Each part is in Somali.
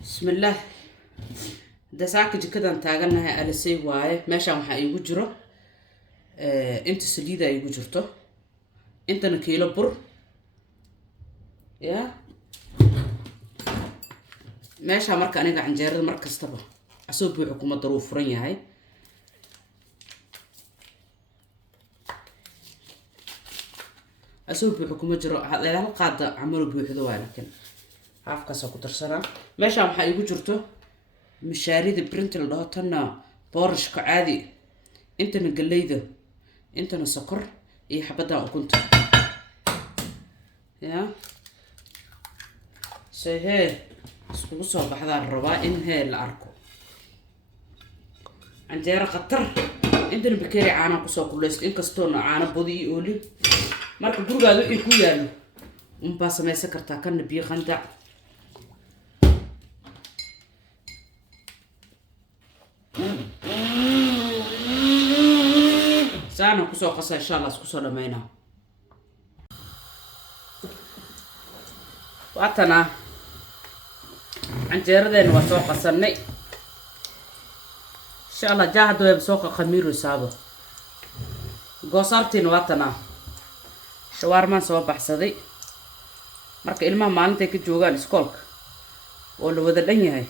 بسم الله. ده ساعة كده انت تاغنها ألسي واي ماشي waxaa iigu jiro inta saliida iigu jirto intana kiilo bur ya meesha marka aniga canjeerada mar kastaba asoo buuxo kuma daruu furan yahay asoo buuxo kuma jiro hal qaada camalo buuxdo waa laakiin halkaas ku darsanaa meesha waxaa iigu jirto mishaarida printer dhaho tana boorashka caadi intana galeyda intana sokor iyo xabada ukunta ya sahe isku soo baxdaa rabaa in hee la arko canjeero qatar intana bakeeri caana ku soo kuleysto in kastoo caana bodi iyo oli marka gurigaada wixii ku yaalo baa samaysan kartaa kana biyo qandac سانا كسو قصة إن شاء الله كسو لمينا واتنا عن جيردين وسوق قصني إن شاء الله جاهدوا بسوق خمير وسابه قصرتين واتنا شوارما سوا بحصدي marka ilmaha maalinta ka joogan iskoolka oo la wada dhan yahay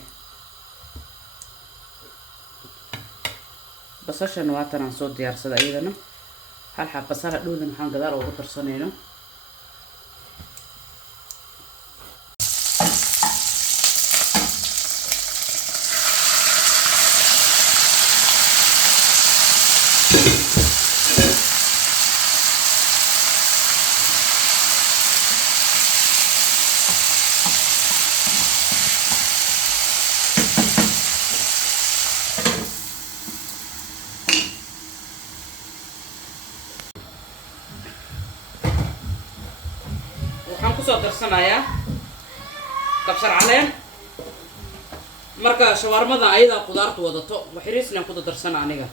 basashan waatan aan soo diyaarsada iyadana hal xab basal dhowdan waxaan gadaal ugu darsanayno waxaan ku soo darsanayaa kabsar caleen marka shawarmada ayada qudaartu wadato waxiriisna ku darsana aniga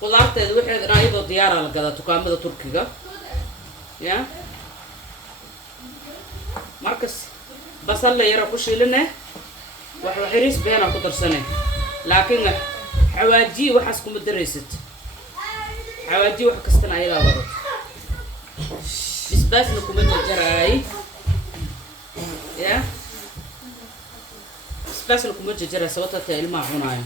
qudaarteedu waxay ayadoo diyaar ah la gadaa dukaamada Turkiga ya markas basal la yara ku shiilinay waxiriis beena ku darsanay laakiin xawaaji waxaas kuma dareysid xawaaji wax kasta ayada wadato بس لكم الجراي يا بس لكم الجراي سوتها الماء هنا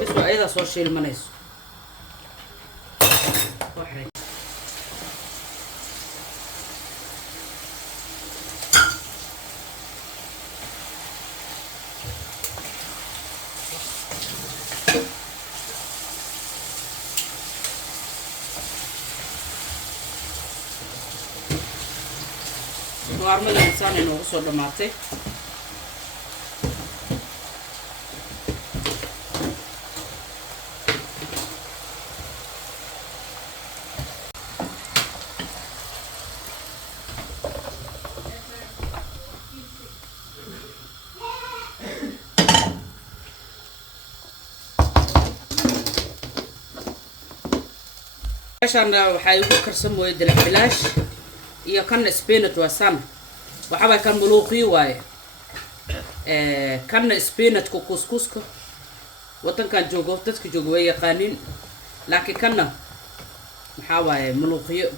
بس وأيضا صار شيء المنيس واحد وارمدا إنسان إنه وصل لماتي عشان waxay ugu karsan mooyay dalac bilaash iyo kan spinach wasan waxa way kan muluqi waaye kan spinach ku kuskuska wadankan joogo dadka joogo way yaqaanin laakiin kana waxa waaye muluqi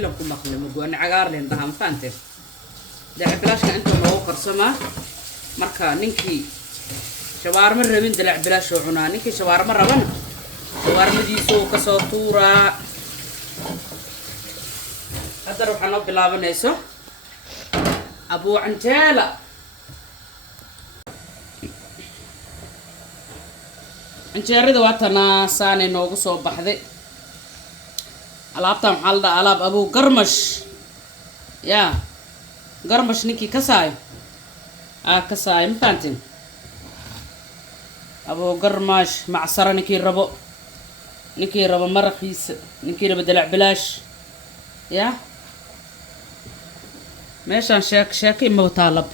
la ku maqlay magoon cagaar leen dhahan faanteen dalac bilaashka inta loo qarsama marka ninkii shawarma rabin dalac bilaash oo cunaa ninkii shawarma raban shawarmadiisu ka soo tuuraa هذا روح أنا بلابنيسو أبو عنجالة عنجالة دواتنا ساني نوغو صوب بحذي ألابتا محال دا ألاب أبو قرمش يا قرمش نيكي كساي كساي مفانتين أبو قرمش معصرة نيكي ربو مرخيس نيكي ربو دلع بلاش يا ماشان شاكي مطالب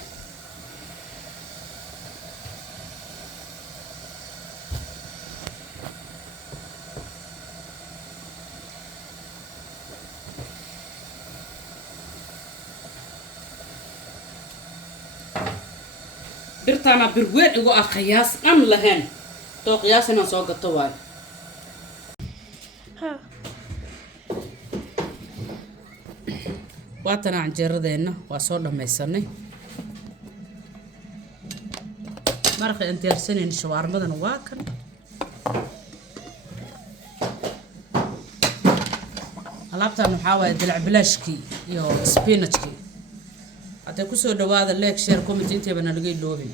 birtaana birween igu ah qiyaas dhan lahayn too qiyaasina soo gato waay waatana canjeeradeena waa soo dhamaysanay maraq aan diyaarsanayno shawarmadan waa kan alaabtan waxaa waaye dalac bilaashkii iyo spinachkii hadday kusoo dhawaada like share comment inteeba nalaga iloobin